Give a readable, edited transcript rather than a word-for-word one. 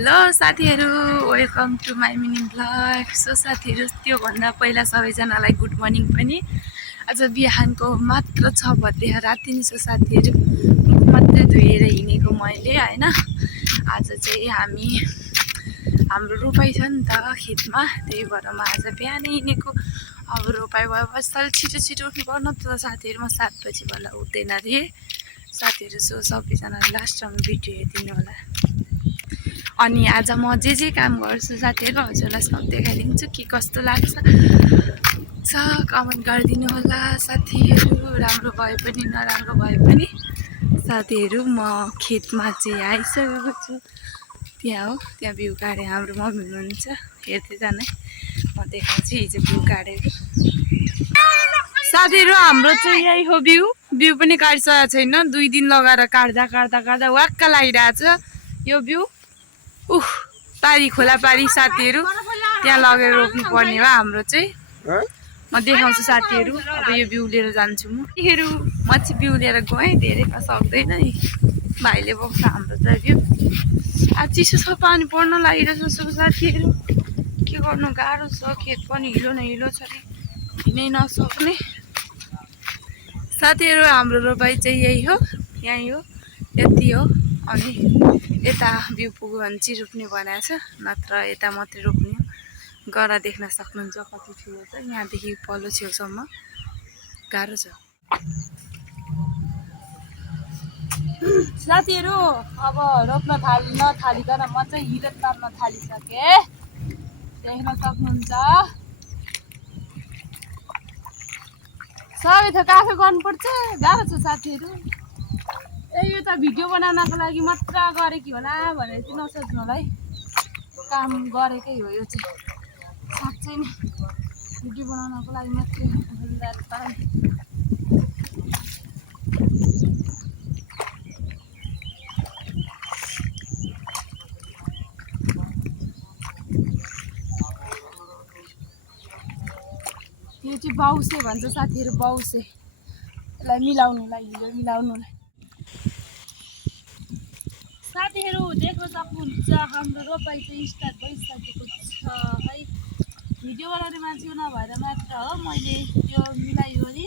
Hello साथीहरु, welcome to my mini blog. So साथीहरु, त्योभन्दा पहिला सबैजनालाई गुड मर्निङ पनि। आज बिहानको मात्र 6 बजे राति नि। सो साथीहरु, मात्रै धोएर हिँडेको मैले हैन। आज चाहिँ हाम्रो रोपाइ छ नि त खेतमा, त्यही भएर म आज बिहानै हिँडेको। अब रोपाइ भएपछि छिटो छिटो उठ्नु पर्नु त साथीहरु। म 7 बजी भन्दा उठ्दैन थिएँ साथीहरु। सो सबैजनाले लास्टमा भिडियो हेरिदिनु होला। अनि आज म जे काम गर्छु साथीहरु हजुरलाई सब देखाइदिन्छु के कस्तो लाग्छ। कमेन्ट गरिदिनु होला साथीहरु। राम्रो भए पनि नराम्रो भए पनि साथीहरु, म खेतमा चाहिँ आइसकेको छु। त्यहाँ हो, त्यहाँ भ्यू काटे हाम्रो मम्मी हुनुहुन्छ, हेर्दै जाने। म देखाउँछु हिजो भ्यू काटेको साथीहरु। हाम्रो चाहिँ यही हो भ्यू पनि काटिसकेको छैन। 2 दिन लगाएर काट्दा वाक्क लागिरहेछ यो भ्यू। पारी खोला पारी साथीहरु, त्यहाँ लगेर रोप्नु पर्ने हो हाम्रो चाहिँ। म देखाउँछु साथीहरु। अब यो भ्यू लिएर जान्छु म। म चाहिँ भ्यू लिएर गएँ, धेरै त सक्दैन नि, भाइले बोक्छ हाम्रो त भ्यू। आज चिसो छ, पानी पर्न लागिरहेछ साथीहरु। के गर्नु, गाह्रो छ, खेत पनि हिलो न हिलो छ, हिँड्नै नसक्ने साथीहरु। हाम्रो रोपाइ चाहिँ यही हो, यही हो, यति हो। अनि यता भ्यू पुग्यो भने चाहिँ रोप्ने बनाएको छ, नत्र यता मात्रै रोप्ने हो। गरा देख्न सक्नुहुन्छ कति ठुलो छ, यहाँदेखि पल्लो छेउसम्म गाह्रो छ साथीहरु। अब रोप्न थालिकन म चाहिँ हिरो तान्न थालिसकेँ, देख्न सक्नुहुन्छ। सबै थोक आफै गर्नुपर्छ, गाह्रो छ साथीहरु। यो त भिडियो बनाउनको लागि मात्र गरेकी होला भनेर चाहिँ नसोच्नु होला है, काम गरेकै हो यो चाहिँ। साँच्चै नै भिडियो बनाउनको लागि मात्रै यो चाहिँ बाउसे भन्छ साथीहरु, बाउसे। यसलाई मिलाउनुलाई, हिलो मिलाउनुलाई साथीहरु। देख्न सक्नुहुन्छ हाम्रो रोपाइ चाहिँ स्टार्ट भइसकेको छ है। भिडियो बनाउने मान्छे नभएर मात्र हो मैले त्यो मिलाइवरी